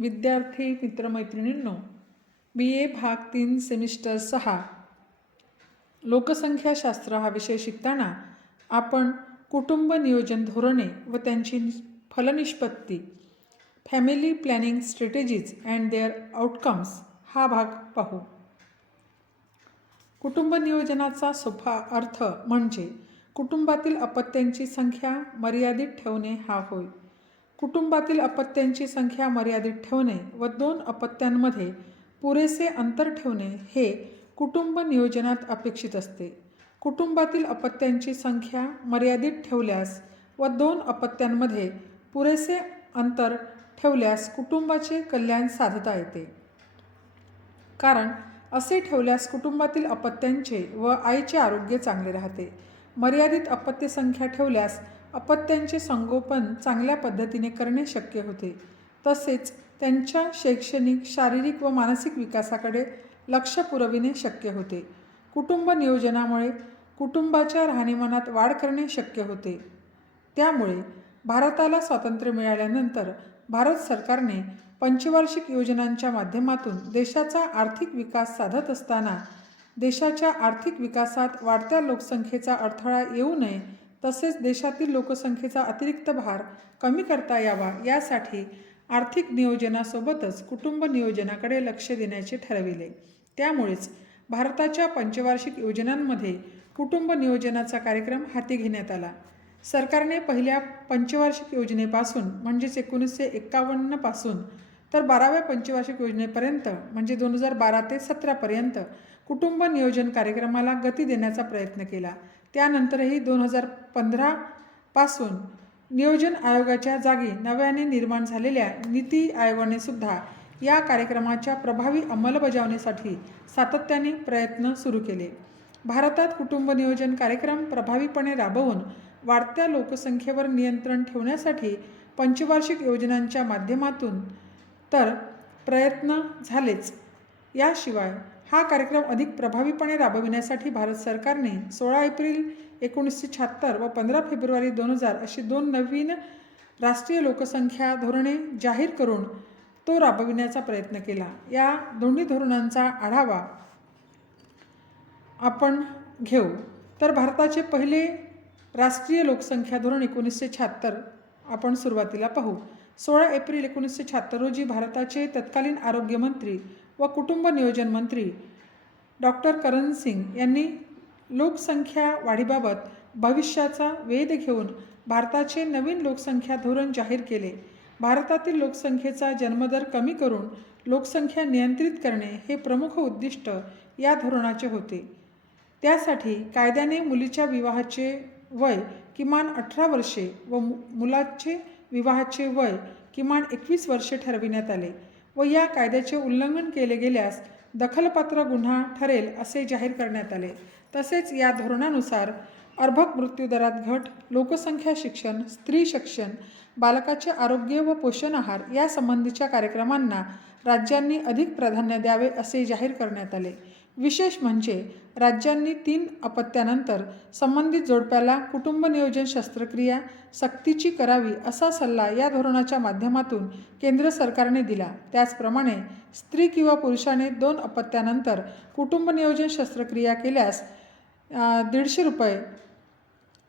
विद्यार्थी मित्रमैत्रिणींनो बी ए भाग तीन सेमिस्टर सहा. लोकसंख्याशास्त्र हा विषय शिकताना आपण कुटुंब नियोजन धोरणे व त्यांची फलनिष्पत्ती family planning strategies and their outcomes हा भाग पाहू. कुटुंब नियोजनाचा सोपा अर्थ म्हणजे कुटुंबातील अपत्यांची संख्या मर्यादित ठेवणे हा होय. कुटुंबातील अपत्यांची संख्या मर्यादित ठेवणे व दोन अपत्यांमध्ये पुरेसे अंतर ठेवणे हे कुटुंब नियोजनात अपेक्षित असते. कुटुंबातील अपत्यांची संख्या मर्यादित ठेवल्यास व दोन अपत्यांमध्ये पुरेसे अंतर ठेवल्यास कुटुंबाचे कल्याण साधता येते. कारण असे ठेवल्यास कुटुंबातील अपत्यांचे व आईचे आरोग्य चांगले राहते. मर्यादित अपत्यसंख्या ठेवल्यास अपत्यांचे संगोपन चांगल्या पद्धतीने करणे शक्य होते. तसेच त्यांच्या शैक्षणिक शारीरिक व मानसिक विकासाकडे लक्ष पुरविणे शक्य होते. कुटुंब नियोजनामुळे कुटुंबाच्या राहणीमानात वाढ करणे शक्य होते. त्यामुळे भारताला स्वातंत्र्य मिळाल्यानंतर भारत सरकारने पंचवार्षिक योजनांच्या माध्यमातून देशाचा आर्थिक विकास साधत असताना देशाच्या आर्थिक विकासात वाढत्या लोकसंख्येचा अडथळा येऊ नये तसेच देशातील लोकसंख्येचा अतिरिक्त भार कमी करता यावा यासाठी आर्थिक नियोजनासोबतच कुटुंब नियोजनाकडे लक्ष देण्याचे ठरविले. त्यामुळेच भारताच्या पंचवार्षिक योजनांमध्ये कुटुंब नियोजनाचा कार्यक्रम हाती घेण्यात आला. सरकारने पहिल्या पंचवार्षिक योजनेपासून म्हणजेच एकोणीसशे एक्कावन्नपासून तर बाराव्या पंचवार्षिक योजनेपर्यंत म्हणजे दोन हजार बारा ते सतरापर्यंत कुटुंब नियोजन कार्यक्रमाला गती देण्याचा प्रयत्न केला. त्यानंतरही दोन हजार पंधरापासून नियोजन आयोगाच्या जागी नव्याने निर्माण झालेल्या नीती आयोगाने सुद्धा या कार्यक्रमाच्या प्रभावी अंमलबजावणीसाठी सातत्याने प्रयत्न सुरू केले. भारतात कुटुंब नियोजन कार्यक्रम प्रभावीपणे राबवून वाढत्या लोकसंख्येवर नियंत्रण ठेवण्यासाठी पंचवार्षिक योजनांच्या माध्यमातून तर प्रयत्न झालेच. याशिवाय हा कार्यक्रम अधिक प्रभावीपणे राबविण्यासाठी भारत सरकारने सोळा एप्रिल एकोणीसशे शहात्तर व पंधरा फेब्रुवारी दोन हजार अशी दोन नवीन राष्ट्रीय लोकसंख्या धोरणे जाहीर करून तो राबविण्याचा प्रयत्न केला. या दोन्ही धोरणांचा आढावा आपण घेऊ. तर भारताचे पहिले राष्ट्रीय लोकसंख्या धोरण एकोणीसशे शहात्तर आपण सुरुवातीला पाहू. सोळा एप्रिल एकोणीसशे शहात्तर रोजी भारताचे तत्कालीन आरोग्यमंत्री व कुटुंब नियोजन मंत्री डॉक्टर करण सिंग यांनी लोकसंख्या वाढीबाबत भविष्याचा वेध घेऊन भारताचे नवीन लोकसंख्या धोरण जाहीर केले. भारतातील लोकसंख्येचा जन्मदर कमी करून लोकसंख्या नियंत्रित करणे हे प्रमुख उद्दिष्ट या धोरणाचे होते. त्यासाठी कायद्याने मुलीच्या विवाहाचे वय किमान अठरा वर्षे व मुलाचे विवाहाचे वय किमान एकवीस वर्षे ठरविण्यात आले. व या कायद्याचे उल्लंघन केले गेल्यास दखलपात्र गुन्हा ठरेल असे जाहीर करण्यात आले. तसेच या धोरणानुसार अर्भक मृत्यूदरात घट लोकसंख्या शिक्षण स्त्री शिक्षण बालकाचे आरोग्य व पोषण आहार यासंबंधीच्या कार्यक्रमांना राज्यांनी अधिक प्राधान्य द्यावे असे जाहीर करण्यात आले. विशेष म्हणजे राज्यांनी तीन अपत्यानंतर संबंधित जोडप्याला कुटुंब नियोजन शस्त्रक्रिया सक्तीची करावी असा सल्ला या धोरणाच्या माध्यमातून केंद्र सरकारने दिला. त्याचप्रमाणे स्त्री किंवा पुरुषाने दोन अपत्यानंतर कुटुंब नियोजन शस्त्रक्रिया केल्यास दीडशे रुपये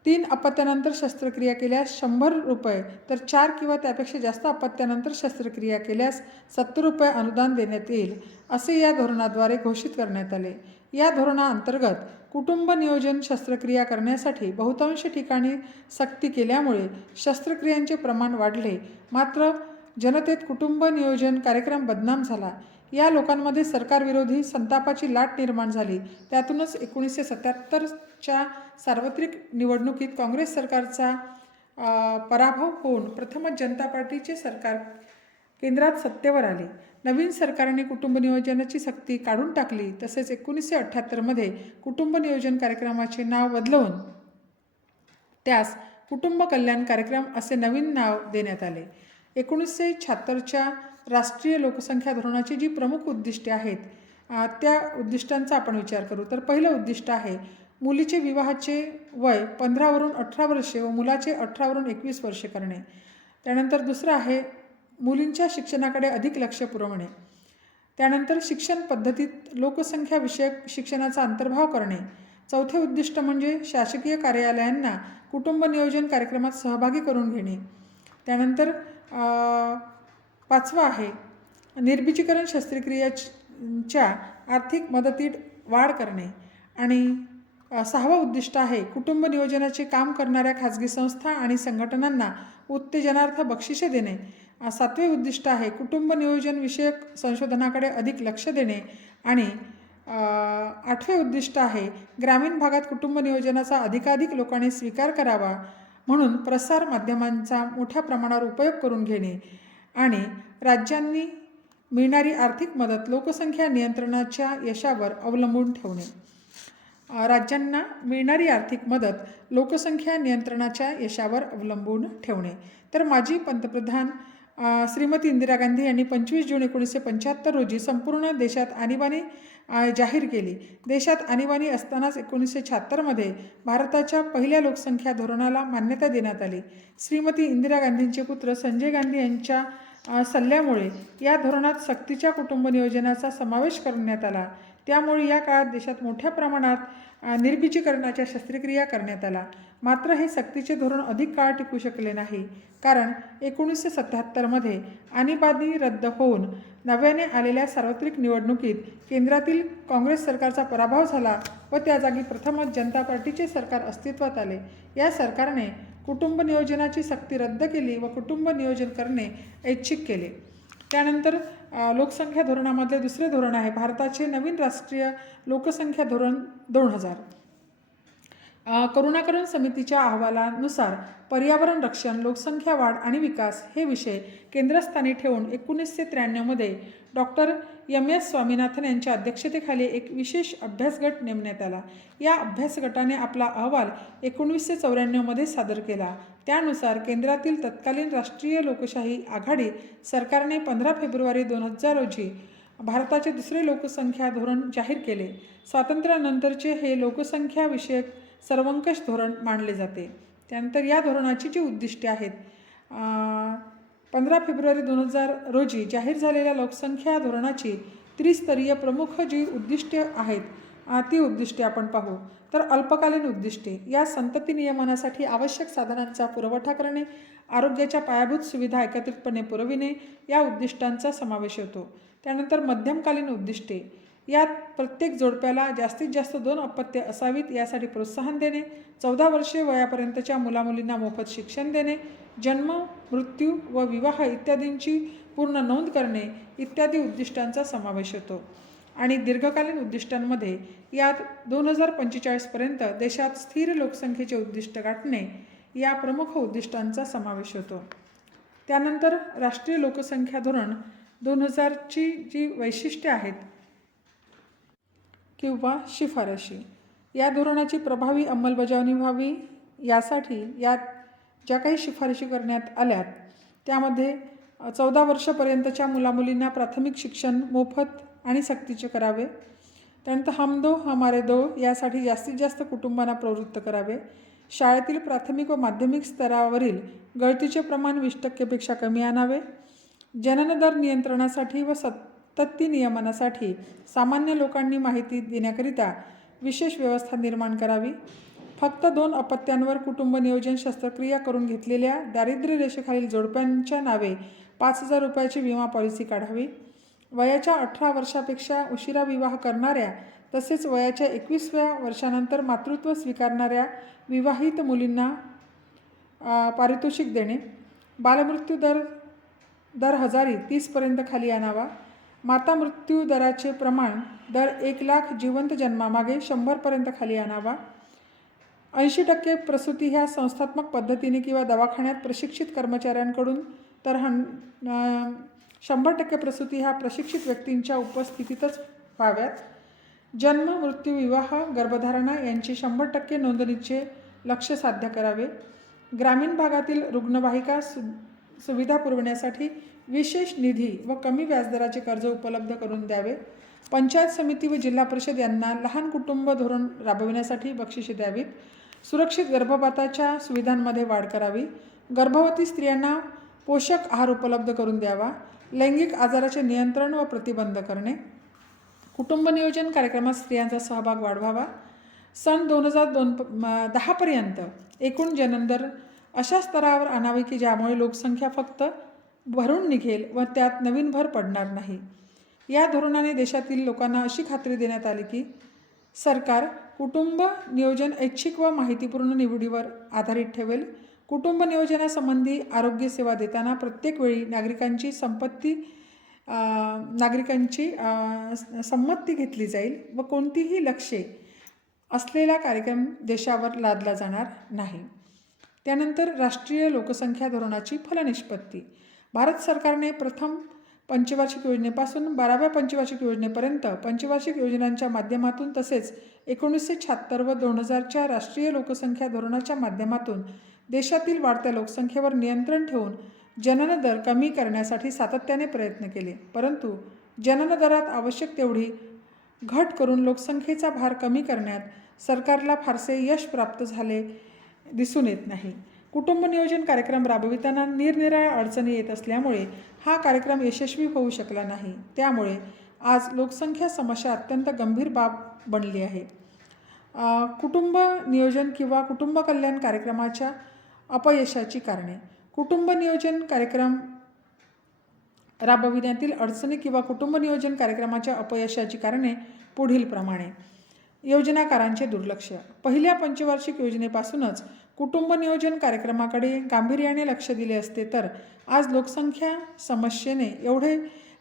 तीन अपत्यानंतर शस्त्रक्रिया केल्यास शंभर रुपये तर चार किंवा त्यापेक्षा जास्त अपत्यानंतर शस्त्रक्रिया केल्यास सत्तर रुपये अनुदान देण्यात येईल असे या धोरणाद्वारे घोषित करण्यात आले. या धोरणाअंतर्गत कुटुंब नियोजन शस्त्रक्रिया करण्यासाठी बहुतांश ठिकाणी सक्ती केल्यामुळे शस्त्रक्रियांचे प्रमाण वाढले. मात्र जनतेत कुटुंब नियोजन कार्यक्रम बदनाम झाला. या लोकांमध्ये सरकारविरोधी संतापाची लाट निर्माण झाली. त्यातूनच एकोणीसशे सत्याहत्तर च्या सार्वत्रिक निवडणुकीत काँग्रेस सरकारचा पराभव होऊन प्रथमच जनता पार्टीचे सरकार केंद्रात सत्तेवर आले. नवीन सरकारने कुटुंब नियोजनाची सक्ती काढून टाकली. तसेच एकोणीसशे अठ्ठ्याहत्तरमध्ये कुटुंब नियोजन कार्यक्रमाचे नाव बदलवून त्यास कुटुंब कल्याण कार्यक्रम असे नवीन नाव देण्यात आले. एकोणीसशे शहात्तरच्या राष्ट्रीय लोकसंख्या धोरणाची जी प्रमुख उद्दिष्टे आहेत त्या उद्दिष्टांचा आपण विचार करू. तर पहिलं उद्दिष्ट आहे मुलीचे विवाहाचे वय पंधरावरून अठरा वर्षे व मुलाचे अठरावरून एकवीस वर्षे करणे. त्यानंतर दुसरं आहे मुलींच्या शिक्षणाकडे अधिक लक्ष पुरवणे. त्यानंतर शिक्षण पद्धतीत लोकसंख्या विषयक शिक्षणाचा अंतर्भाव करणे. चौथे उद्दिष्ट म्हणजे शासकीय कार्यालयांना कुटुंब नियोजन कार्यक्रमात सहभागी करून घेणे. त्यानंतर पाचवा आहे निर्बिजीकरण शस्त्रक्रियाच्या आर्थिक मदतीत वाढ करणे. आणि सहावं उद्दिष्ट आहे कुटुंब नियोजनाचे काम करणाऱ्या खाजगी संस्था आणि संघटनांना उत्तेजनार्थ बक्षिसे देणे. सातवे उद्दिष्ट आहे कुटुंब नियोजन विषयक संशोधनाकडे अधिक लक्ष देणे. आणि आठवे उद्दिष्ट आहे ग्रामीण भागात कुटुंब नियोजनाचा अधिकाधिक लोकांनी स्वीकार करावा म्हणून प्रसार माध्यमांचा मोठ्या प्रमाणावर उपयोग करून घेणे. आणि राज्यांनी मिळणारी आर्थिक मदत लोकसंख्या नियंत्रणाच्या यशावर अवलंबून ठेवणे. राज्यांना मिळणारी आर्थिक मदत लोकसंख्या नियंत्रणाच्या यशावर अवलंबून ठेवणे. तर माजी पंतप्रधान श्रीमती इंदिरा गांधी यांनी पंचवीस जून एकोणीसशे पंच्याहत्तर रोजी संपूर्ण देशात आणीबाणी जाहीर केली. देशात आणीबाणी असतानाच एकोणीसशे शहात्तरमध्ये भारताच्या पहिल्या लोकसंख्या धोरणाला मान्यता देण्यात आली. श्रीमती इंदिरा गांधींचे पुत्र संजय गांधी यांच्या सल्ल्यामुळे या धोरणात सक्तीच्या कुटुंब नियोजनाचा समावेश करण्यात आला. त्यामुळे या काळात देशात मोठ्या प्रमाणात निर्बिजीकरणाच्या निर्बीजीकरणाच्या शस्त्रक्रिया करण्यात आला मात्र हे सक्तीचे धोरण अधिक काळ टिकू शकले नाही. कारण एकोणीसशे सत्याहत्तरमध्ये आणीबाणी रद्द होऊन नव्याने आलेल्या सार्वत्रिक निवडणुकीत केंद्रातील काँग्रेस सरकारचा पराभव झाला व त्या जागी प्रथमच जनता पार्टीचे सरकार अस्तित्वात आले. या सरकारने कुटुंब नियोजनाची सक्ती रद्द केली व कुटुंब नियोजन करणे ऐच्छिक केले. त्यानंतर लोकसंख्या धोरणामधले दुसरे धोरण आहे. भारताचे नवीन राष्ट्रीय लोकसंख्या धोरण दोन हजार. करुणाकरण समितीच्या अहवालानुसार पर्यावरण रक्षण लोकसंख्या वाढ आणि विकास हे विषय केंद्रस्थानी ठेवून एकोणीसशे त्र्याण्णवमध्ये डॉक्टर एम. एस. स्वामीनाथन यांच्या अध्यक्षतेखाली एक विशेष अभ्यासगट नेमण्यात आला. या अभ्यासगटाने आपला अहवाल एकोणीसशे चौऱ्याण्णवमध्ये सादर केला. त्यानुसार केंद्रातील तत्कालीन राष्ट्रीय लोकशाही आघाडी सरकारने पंधरा फेब्रुवारी दोन हजार रोजी भारताचे दुसरे लोकसंख्या धोरण जाहीर केले. स्वातंत्र्यानंतरचे हे लोकसंख्या विषयक सर्वंकष धोरण मानले जाते. त्यानंतर या धोरणाची जी उद्दिष्टे आहेत पंधरा फेब्रुवारी दोन हजार रोजी जाहीर झालेल्या लोकसंख्या धोरणाची त्रिस्तरीय प्रमुख जी उद्दिष्टे आहेत ती उद्दिष्टे आपण पाहू. तर अल्पकालीन उद्दिष्टे या संतती नियमनासाठी आवश्यक साधनांचा पुरवठा करणे आरोग्याच्या पायाभूत सुविधा एकत्रितपणे पुरविणे या उद्दिष्टांचा समावेश होतो. त्यानंतर मध्यमकालीन उद्दिष्टे यात प्रत्येक जोडप्याला जास्तीत जास्त दोन अपत्य असावीत यासाठी प्रोत्साहन देणे चौदा वर्षे वयापर्यंतच्या मुलामुलींना मोफत शिक्षण देणे जन्म मृत्यू व विवाह इत्यादींची पूर्ण नोंद करणे इत्यादी उद्दिष्टांचा समावेश होतो. आणि दीर्घकालीन उद्दिष्टांमध्ये यात दोन हजार पंचेचाळीसपर्यंत देशात स्थिर लोकसंख्येचे उद्दिष्ट गाठणे या प्रमुख उद्दिष्टांचा समावेश होतो. त्यानंतर राष्ट्रीय लोकसंख्या धोरण दोन हजारची जी वैशिष्ट्ये आहेत किंवा शिफारशी. या धोरणाची प्रभावी अंमलबजावणी व्हावी. यासाठी यात ज्या काही शिफारशी करण्यात आल्यात त्यामध्ये चौदा वर्षापर्यंतच्या मुलामुलींना प्राथमिक शिक्षण मोफत आणि सक्तीचे करावे. त्यानंतर हम दो हमारे दो यासाठी जास्तीत जास्त कुटुंबांना प्रवृत्त करावे. शाळेतील प्राथमिक व माध्यमिक स्तरावरील गळतीचे प्रमाण वीस टक्केपेक्षा कमी आणावे. जनन दर नियंत्रणासाठी व सतती नियमनासाठी सामान्य लोकांनी माहिती देण्याकरिता विशेष व्यवस्था निर्माण करावी. फक्त दोन अपत्यांवर कुटुंब नियोजन शस्त्रक्रिया करून घेतलेल्या दारिद्र्य रेषेखालील जोडप्यांच्या नावे पाच हजार रुपयाची विमा पॉलिसी काढावी. वयाच्या अठरा वर्षापेक्षा उशिरा विवाह करणाऱ्या तसेच वयाच्या एकवीसव्या वर्षानंतर मातृत्व स्वीकारणाऱ्या विवाहित मुलींना पारितोषिक देणे. बालमृत्यू दर दर हजारी तीसपर्यंत खाली आणावा. माता मृत्यू दराचे प्रमाण दर एक लाख जिवंत जन्मामागे शंभरपर्यंत खाली आणावा. ऐंशी टक्के प्रसूती ह्या संस्थात्मक पद्धतीने किंवा दवाखान्यात प्रशिक्षित कर्मचाऱ्यांकडून तर हं शंभर टक्के प्रसूती ह्या प्रशिक्षित व्यक्तींच्या उपस्थितीतच व्हाव्यात. जन्म मृत्यू विवाह गर्भधारणा यांची शंभर टक्के नोंदणीचे लक्ष साध्य करावे. ग्रामीण भागातील रुग्णवाहिका सु सुविधा पुरवण्यासाठी विशेष निधी व कमी व्याजदराचे कर्ज उपलब्ध करून द्यावे. पंचायत समिती व जिल्हा परिषद यांना लहान कुटुंब धोरण राबविण्यासाठी बक्षिसे द्यावीत. सुरक्षित गर्भपाताच्या सुविधांमध्ये वाढ करावी. गर्भवती स्त्रियांना पोषक आहार उपलब्ध करून द्यावा. लैंगिक आजाराचे नियंत्रण व प्रतिबंध करणे. कुटुंब नियोजन कार्यक्रमात स्त्रियांचा सहभाग वाढवावा. सन दोन हजार दोन प दहापर्यंत एकूण जननदर अशा स्तरावर आणावे की ज्यामुळे लोकसंख्या फक्त भरून निघेल व त्यात नवीन भर पडणार नाही. या धोरणाने देशातील लोकांना अशी खात्री देण्यात आली की सरकार कुटुंब नियोजन ऐच्छिक व माहितीपूर्ण निवडीवर आधारित ठेवेल. कुटुंब नियोजनासंबंधी आरोग्य सेवा देताना प्रत्येक वेळी नागरिकांची संपत्ती नागरिकांची संमती घेतली जाईल व कोणतीही लक्षे असलेला कार्यक्रम देशावर लादला जाणार नाही. त्यानंतर राष्ट्रीय लोकसंख्या धोरणाची फलनिष्पत्ती. भारत सरकारने प्रथम पंचवार्षिक योजनेपासून बाराव्या पंचवार्षिक योजनेपर्यंत पंचवार्षिक योजनांच्या माध्यमातून तसेच एकोणीसशे शहात्तर व दोन हजारच्या राष्ट्रीय लोकसंख्या धोरणाच्या माध्यमातून देशातील वाढत्या लोकसंख्येवर नियंत्रण ठेवून जनन दर कमी करण्यासाठी सातत्याने प्रयत्न केले. परंतु जनन दरात आवश्यक तेवढी घट करून लोकसंख्येचा भार कमी करण्यात सरकारला फारसे यश प्राप्त झाले दिसून येत नाही. कुटुंब नियोजन कार्यक्रम राबविताना निरनिराळ्या अडचणी येत असल्यामुळे हा कार्यक्रम यशस्वी होऊ शकला नाही. त्यामुळे आज लोकसंख्या समस्या अत्यंत गंभीर बाब बनली आहे. कुटुंब नियोजन किंवा कुटुंब कल्याण कार्यक्रमाच्या अपयशाची कारणे. कुटुंब नियोजन कार्यक्रम राबविण्यातील अडचणी किंवा कुटुंब नियोजन कार्यक्रमाच्या अपयशाची कारणे पुढीलप्रमाणे. योजनाकारांचे दुर्लक्ष. पहिल्या पंचवार्षिक योजनेपासूनच कुटुंब नियोजन कार्यक्रमाकडे गांभीर्याने लक्ष दिले असते तर आज लोकसंख्या समस्येने एवढे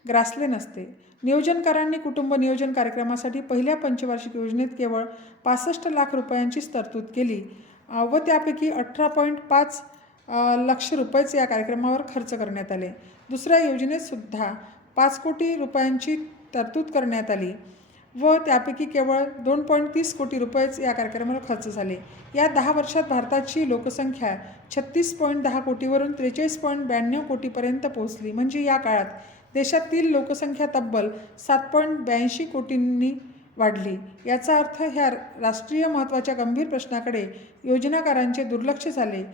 ग्रासले नसते. नियोजनकारांनी कुटुंब नियोजन कार्यक्रमासाठी पहिल्या पंचवार्षिक योजनेत केवळ पासष्ट लाख रुपयांचीच तरतूद केली व त्यापैकी अठरा पॉईंट पाच लक्ष रुपयेच या कार्यक्रमावर खर्च करण्यात आले. दुसऱ्या योजनेतसुद्धा पाच कोटी रुपयांची तरतूद करण्यात आली. व त्यापैकी केवळ दोन पॉईंट तीस कोटी रुपयेच या कार्यक्रमाला खर्च झाले. या दहा वर्षात भारताची लोकसंख्या छत्तीस पॉईंट दहा कोटीवरून त्रेचाळीस पॉईंट ब्याण्णव कोटीपर्यंत पोहोचली. म्हणजे या काळात देशातील लोकसंख्या तब्बल सात पॉईंट ब्याऐंशी कोटींनी वाढली. याचा अर्थ ह्या राष्ट्रीय महत्त्वाच्या गंभीर प्रश्नाकडे योजनाकारांचे दुर्लक्ष झाले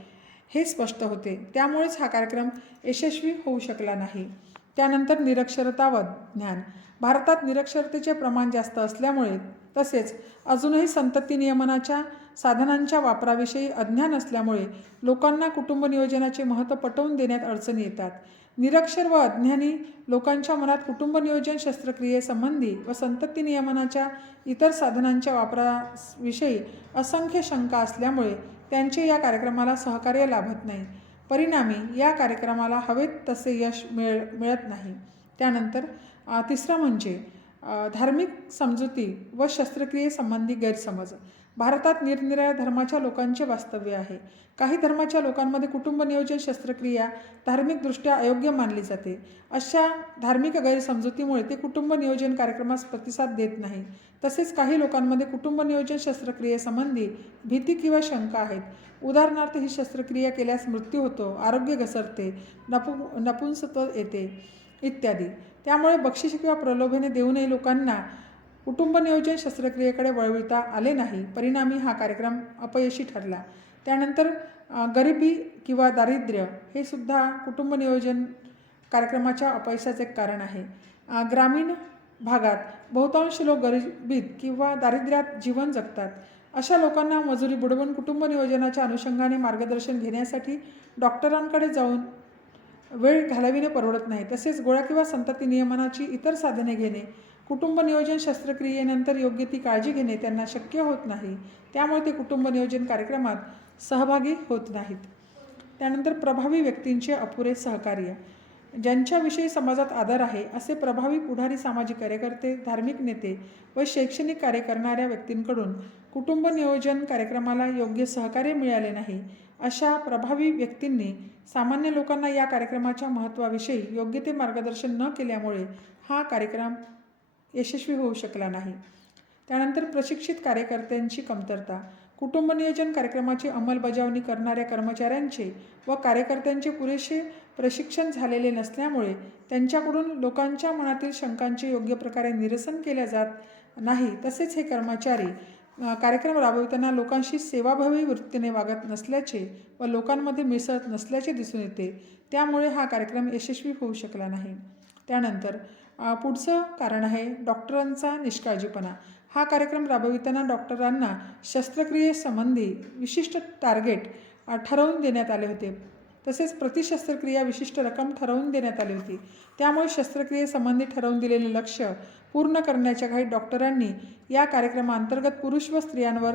हे स्पष्ट होते. त्यामुळेच हा कार्यक्रम यशस्वी होऊ शकला नाही. त्यानंतर निरक्षरता व ज्ञान. भारतात निरक्षरतेचे प्रमाण जास्त असल्यामुळे तसेच अजूनही संतती नियमनाच्या साधनांच्या वापराविषयी अज्ञान असल्यामुळे लोकांना कुटुंब नियोजनाचे महत्त्व पटवून देण्यात अडचणी येतात. निरक्षर व अज्ञानी लोकांच्या मनात कुटुंब नियोजन शस्त्रक्रियेसंबंधी व संतती नियमनाच्या इतर साधनांच्या वापराविषयी असंख्य शंका असल्यामुळे त्यांचे या कार्यक्रमाला सहकार्य लाभत नाही. परिणामी या कार्यक्रमाला हवेत तसे यश मिळ मिळत नाही. त्यानंतर तिसरं म्हणजे धार्मिक समजुती व शस्त्रक्रियेसंबंधी गैरसमज. भारतात निरनिराळ्या धर्माच्या लोकांचे वास्तव्य आहे. काही धर्माच्या लोकांमध्ये कुटुंब नियोजन शस्त्रक्रिया धार्मिकदृष्ट्या अयोग्य मानली जाते. अशा धार्मिक गैरसमजुतीमुळे ते कुटुंब नियोजन कार्यक्रमास प्रतिसाद देत नाही. तसेच काही लोकांमध्ये कुटुंब नियोजन शस्त्रक्रियेसंबंधी भीती किंवा शंका आहेत. उदाहरणार्थ ही शस्त्रक्रिया केल्यास मृत्यू होतो आरोग्य घसरते नपु नपुंसत्व येते. इत्यादी. त्यामुळे बक्षीस किंवा प्रलोभने देऊनही लोकांना कुटुंब नियोजन शस्त्रक्रियेकडे वळविता आले नाही. परिणामी हा कार्यक्रम अपयशी ठरला. त्यानंतर गरिबी किंवा दारिद्र्य हे सुद्धा कुटुंब नियोजन कार्यक्रमाच्या अपयशाचे एक कारण आहे. ग्रामीण भागात बहुतांश लोक गरिबीत किंवा दारिद्र्यात जीवन जगतात. अशा लोकांना मजुरी बुडवून कुटुंब नियोजनाच्या अनुषंगाने मार्गदर्शन घेण्यासाठी डॉक्टरांकडे जाऊन वेळ घालविणे परवडत नाही. तसेच गोळ्या किंवा संतती नियमनाची इतर साधने घेणे कुटुंब नियोजन शस्त्रक्रियेनंतर योग्य ती काळजी घेणे त्यांना शक्य होत नाही. त्यामुळे ते कुटुंब नियोजन कार्यक्रमात सहभागी होत नाहीत. त्यानंतर प्रभावी व्यक्तींचे अपुरे सहकार्य. ज्यांच्याविषयी समाजात आदर आहे असे प्रभावी पुढारी सामाजिक कार्यकर्ते धार्मिक नेते व शैक्षणिक कार्य करणाऱ्या व्यक्तींकडून कुटुंब नियोजन कार्यक्रमाला योग्य सहकार्य मिळाले नाही अशा प्रभावी व्यक्तींनी सामान्य लोकांना या कार्यक्रमाच्या महत्त्वाविषयी योग्य ते मार्गदर्शन न केल्यामुळे हा कार्यक्रम यशस्वी होऊ शकला नाही. त्यानंतर प्रशिक्षित कार्यकर्त्यांची कमतरता कुटुंब नियोजन कार्यक्रमाची अंमलबजावणी करणाऱ्या कर्मचाऱ्यांचे व कार्यकर्त्यांचे पुरेसे प्रशिक्षण झालेले नसल्यामुळे त्यांच्याकडून लोकांच्या मनातील शंकांचे योग्य प्रकारे निरसन केले जात नाही. तसेच हे कर्मचारी कार्यक्रम राबविताना लोकांशी सेवाभावी वृत्तीने वागत नसल्याचे व लोकांमध्ये मिसळत नसल्याचे दिसून येते. त्यामुळे हा कार्यक्रम यशस्वी होऊ शकला नाही. त्यानंतर पुढचं कारण आहे डॉक्टरांचा निष्काळजीपणा. हा कार्यक्रम राबविताना डॉक्टरांना शस्त्रक्रियेसंबंधी विशिष्ट टार्गेट ठरवून देण्यात आले होते. तसेच प्रतिशस्त्रक्रिया विशिष्ट रक्कम ठरवून देण्यात आली होती. त्यामुळे शस्त्रक्रियेसंबंधी ठरवून दिलेले लक्ष पूर्ण करण्याच्या काही डॉक्टरांनी या कार्यक्रमाअंतर्गत पुरुष व स्त्रियांवर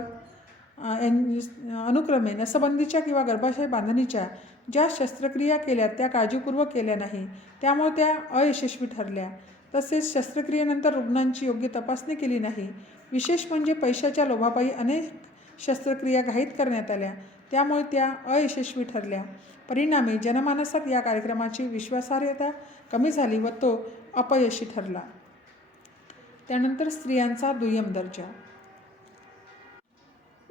एन- अनुक्रमे नसबंदीच्या किंवा गर्भाशय बांधणीच्या ज्या शस्त्रक्रिया केल्या त्या काळजीपूर्वक केल्या नाही. त्यामुळे त्या अयशस्वी ठरल्या. तसेच शस्त्रक्रियेनंतर रुग्णांची योग्य तपासणी केली नाही. विशेष म्हणजे पैशाच्या लोभापायी अनेक शस्त्रक्रिया घाईत करण्यात आल्या. त्यामुळे त्या अयशस्वी ठरल्या. परिणामी जनमानसात या कार्यक्रमाची विश्वासार्हता कमी झाली व तो अपयशी ठरला. त्यानंतर स्त्रियांचा दुय्यम दर्जा.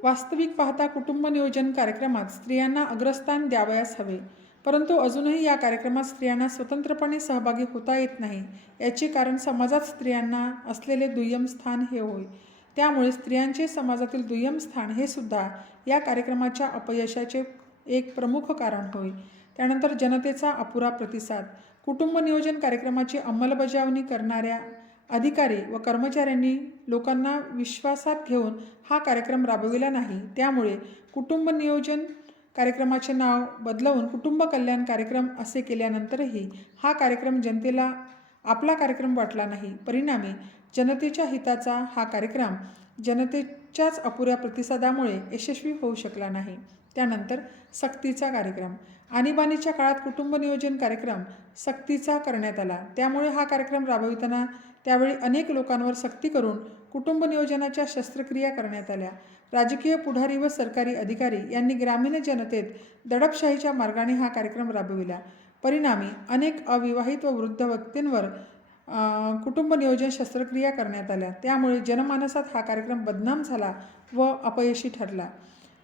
वास्तविक पाहता कुटुंब नियोजन कार्यक्रमात स्त्रियांना अग्रस्थान द्यावयास हवे. परंतु अजूनही या कार्यक्रमात स्त्रियांना स्वतंत्रपणे सहभागी होता येत नाही. याचे कारण समाजात स्त्रियांना असलेले दुय्यम स्थान हे होय. त्यामुळे स्त्रियांचे समाजातील दुय्यम स्थान हे सुद्धा या कार्यक्रमाच्या अपयशाचे एक प्रमुख कारण होय. त्यानंतर जनतेचा अपुरा प्रतिसाद. कुटुंब नियोजन कार्यक्रमाची अंमलबजावणी करणाऱ्या अधिकारी व कर्मचाऱ्यांनी लोकांना विश्वासात घेऊन हा कार्यक्रम राबविला नाही. त्यामुळे कुटुंब नियोजन कार्यक्रमाचे नाव बदलवून कुटुंब कल्याण कार्यक्रम असे केल्यानंतरही हा कार्यक्रम जनतेला आपला कार्यक्रम वाटला नाही. परिणामी जनतेच्या हिताचा हा कार्यक्रम जनतेच्याच अपुऱ्या प्रतिसादामुळे यशस्वी होऊ शकला नाही. त्यानंतर सक्तीचा कार्यक्रम. आणीबाणीच्या काळात कुटुंब नियोजन कार्यक्रम सक्तीचा करण्यात आला. त्यामुळे हा कार्यक्रम राबविताना त्यावेळी अनेक लोकांवर सक्ती करून कुटुंब नियोजनाच्या शस्त्रक्रिया करण्यात आल्या. राजकीय पुढारी व सरकारी अधिकारी यांनी ग्रामीण जनतेत दडपशाहीच्या मार्गाने हा कार्यक्रम राबविला. परिणामी अनेक अविवाहित व वृद्ध व्यक्तींवर कुटुंब नियोजन शस्त्रक्रिया करण्यात आल्या. त्यामुळे जनमानसात हा कार्यक्रम बदनाम झाला व अपयशी ठरला.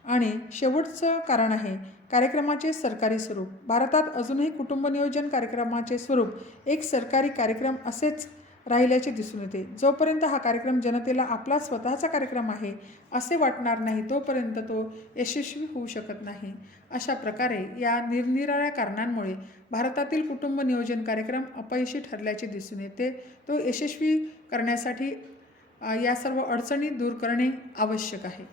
आणि शेवटचं कारण आहे कार्यक्रमाचे सरकारी स्वरूप. भारतात अजूनही कुटुंब नियोजन कार्यक्रमाचे स्वरूप एक सरकारी कार्यक्रम असेच राहिल्याचे दिसून येते. जोपर्यंत हा कार्यक्रम जनतेला आपला स्वतःचा कार्यक्रम आहे असे वाटणार नाही तोपर्यंत तो यशस्वी होऊ शकत नाही. अशा प्रकारे या निरनिराळ्या कारणांमुळे भारतातील कुटुंब नियोजन कार्यक्रम अपयशी ठरल्याचे दिसून येते. तो यशस्वी करण्यासाठी या सर्व अडचणी दूर करणे आवश्यक आहे.